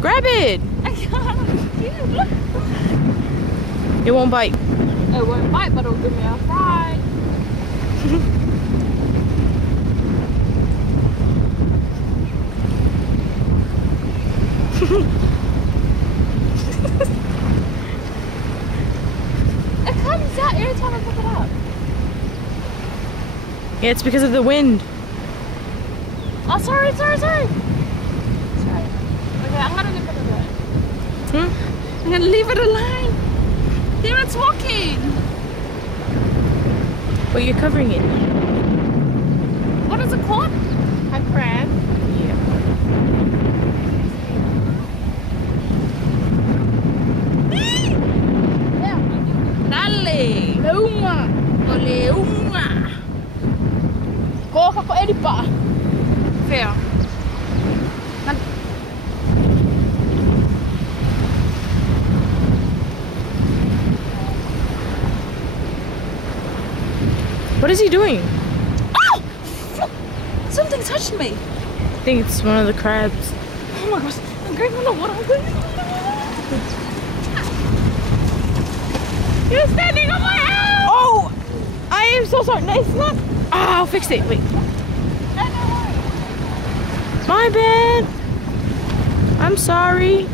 Grab it. I can't. Look. It won't bite. It won't bite, but it'll give me a fright. It comes out every time I pick it up. Yeah, it's because of the wind. Oh, sorry. Okay, I'm gonna leave it alone. I'm gonna leave it alone. There it's walking. But you're covering it. What is it called? A crab. Yeah. Dale. Leuma. Leuma. Coloca com ele pá. Fair. What is he doing? Oh! Something touched me. I think it's one of the crabs. Oh my gosh, I'm going on the water. You're standing on my house! Oh! I am so sorry. No, it's not. Ah, I'll fix it. Wait. My bad. I'm sorry.